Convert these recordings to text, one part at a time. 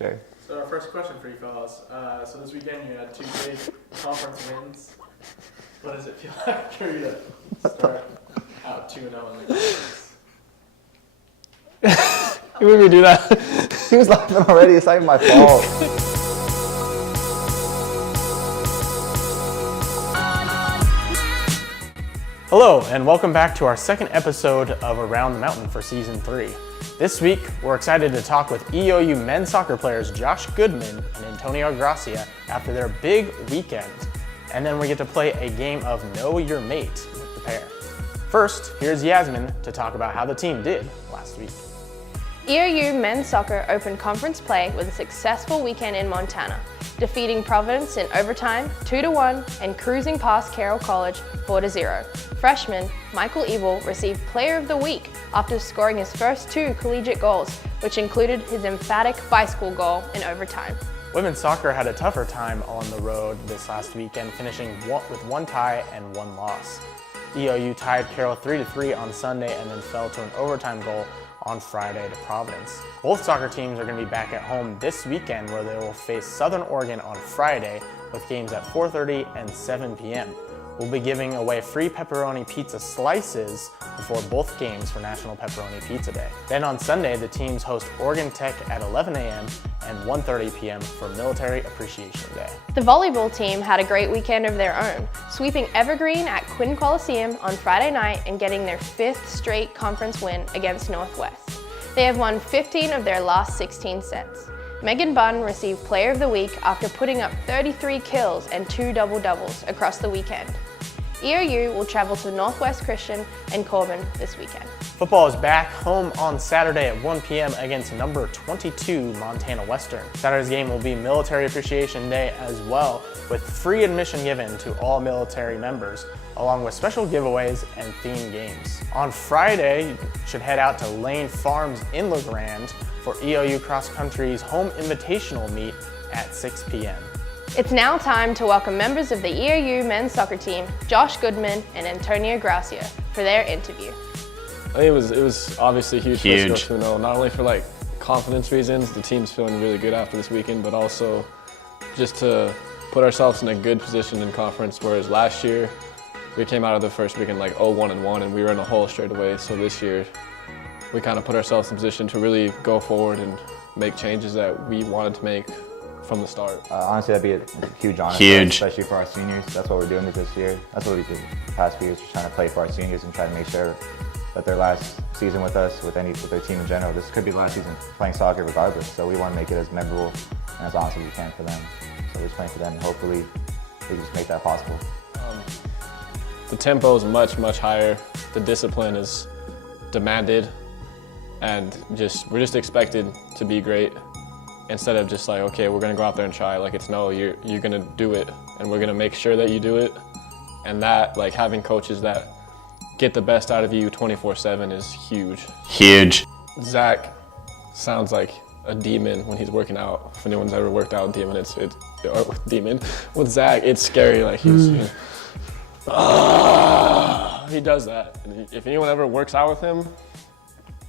sure. So our first question for you fellas. So this weekend you had 2 big conference wins. What does it feel like for you to start out 2-0 in the conference? You made me do that. He was laughing already. It's not even my fault. Hello, and welcome back to our second episode of Around the Mountain for Season 3. This week, we're excited to talk with EOU men's soccer players Josh Goodman and Antonio Gracia after their big weekend. And then we get to play a game of Know Your Mate with the pair. First, here's Yasmin to talk about how the team did last week. EOU men's soccer opened conference play with a successful weekend in Montana, defeating Providence in overtime 2-1 and cruising past Carroll College 4-0. Freshman Michael Ebel received Player of the Week after scoring his first 2 collegiate goals, which included his emphatic bicycle goal in overtime. Women's soccer had a tougher time on the road this last weekend, finishing with 1 tie and 1 loss. EOU tied Carroll 3-3 on Sunday and then fell to an overtime goal on Friday to Providence. Both soccer teams are going to be back at home this weekend, where they will face Southern Oregon on Friday with games at 4:30 and 7 p.m. We'll be giving away free pepperoni pizza slices before both games for National Pepperoni Pizza Day. Then on Sunday, the teams host Oregon Tech at 11 a.m. and 1:30 p.m. for Military Appreciation Day. The volleyball team had a great weekend of their own, sweeping Evergreen at Quinn Coliseum on Friday night and getting their 5th straight conference win against Northwest. They have won 15 of their last 16 sets. Megan Bunn received Player of the Week after putting up 33 kills and 2 double-doubles across the weekend. EOU will travel to Northwest Christian and Corbin this weekend. Football is back home on Saturday at 1 p.m. against number 22 Montana Western. Saturday's game will be Military Appreciation Day as well, with free admission given to all military members, along with special giveaways and theme games. On Friday, you should head out to Lane Farms in LeGrand for EOU Cross Country's home invitational meet at 6 p.m. It's now time to welcome members of the EOU men's soccer team, Josh Goodman and Antonio Gracia, for their interview. I think it was obviously huge. For us to go 2-0, not only for like confidence reasons, the team's feeling really good after this weekend, but also just to put ourselves in a good position in conference, whereas last year we came out of the first weekend like 0-1-1 and we were in a hole straight away. So this year we kind of put ourselves in position to really go forward and make changes that we wanted to make from the start. Honestly, that'd be a huge honor, especially for our seniors. That's what we're doing this year. That's what we did the past few years, just trying to play for our seniors and try to make sure that their last season with us, with their team in general, this could be the last season playing soccer regardless. So we want to make it as memorable and as awesome as we can for them. So we're just playing for them, and hopefully we just make that possible. The tempo is much, much higher. The discipline is demanded, and we're just expected to be great. Instead of just like, okay, we're gonna go out there and try. Like, it's no, you're gonna do it, and we're gonna make sure that you do it. And that, like, having coaches that get the best out of you 24/7 is huge. Huge. Zach sounds like a demon when he's working out. If anyone's ever worked out with demon, with Zach, it's scary. Like he does that. And if anyone ever works out with him,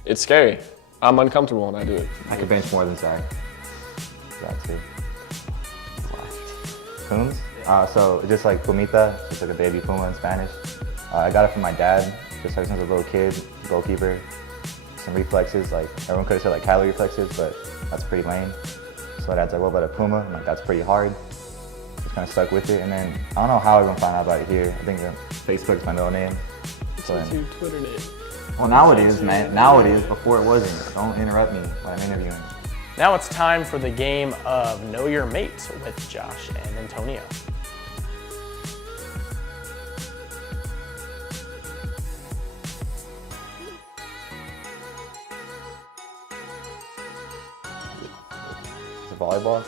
it's scary. I'm uncomfortable when I do it. I could bench more than Zach. That too. Pumas? So just like Pumita, just like a baby puma in Spanish. I got it from my dad, just like since I was a little kid, goalkeeper. Some reflexes, like everyone could have said like Cali reflexes, but that's pretty lame. So my dad's like, what about a puma? I'm like, that's pretty hard. Just kind of stuck with it. And then I don't know how everyone found out about it here. I think Facebook is my middle name. So it's your Twitter name. Well, now it is, man. Now it is. Before it wasn't. Don't interrupt me when I'm interviewing. Now it's time for the game of Know Your Mate with Josh and Antonio. Is it volleyball?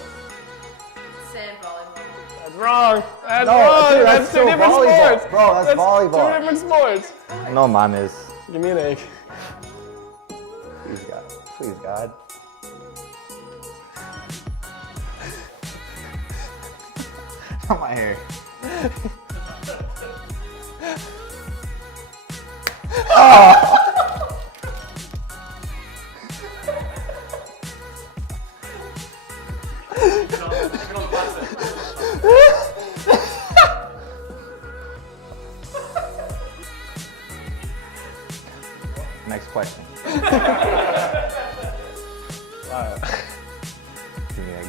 Sand volleyball. That's wrong. That's No, wrong. dude, That's still two different volleyball. sports. Bro, that's volleyball. Two different sports. No, mames. Give me an egg. Please, God. Please, God. Not my hair. don't blast it. Next question. Give me egg.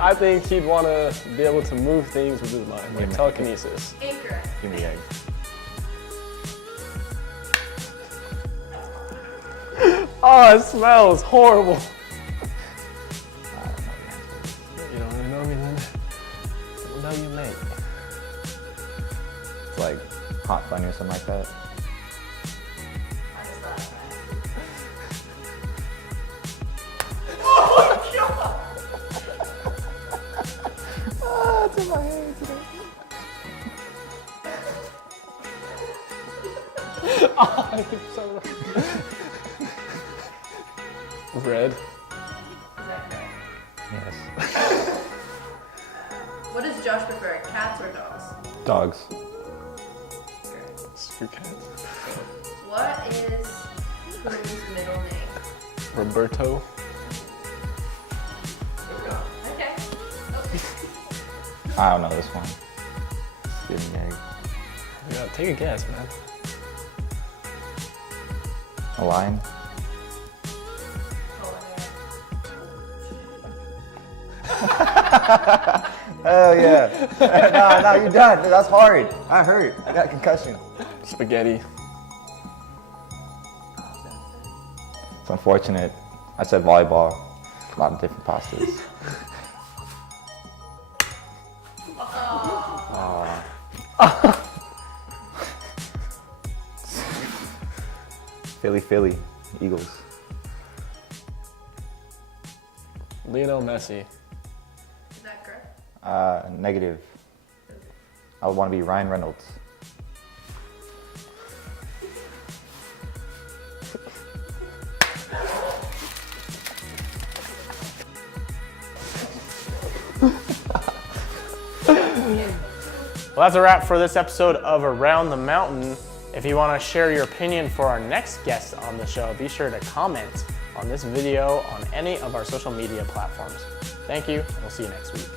I think he'd want to be able to move things with his mind, like telekinesis. Incorrect. Give me egg. Oh, it smells horrible. I don't know the answer. You don't really know me then? What do you make? It's like hot funny or something like that. I just thought of It's in my head today. Red. Is that correct? Yes. What does Josh prefer, cats or dogs? Dogs. Screw cat. What is whose middle name? Roberto. Okay. I don't know this one. Give me egg. Yeah, take a guess, man. A lion. Hell yeah. No, you're done. That's hard. I hurt. I got concussion. Spaghetti. It's unfortunate. I said volleyball. A lot of different pastas. Philly, Eagles. Lionel Messi. Is that correct? Negative. I would want to be Ryan Reynolds. Well, that's a wrap for this episode of Around the Mountain. If you want to share your opinion for our next guest on the show, be sure to comment on this video on any of our social media platforms. Thank you, and we'll see you next week.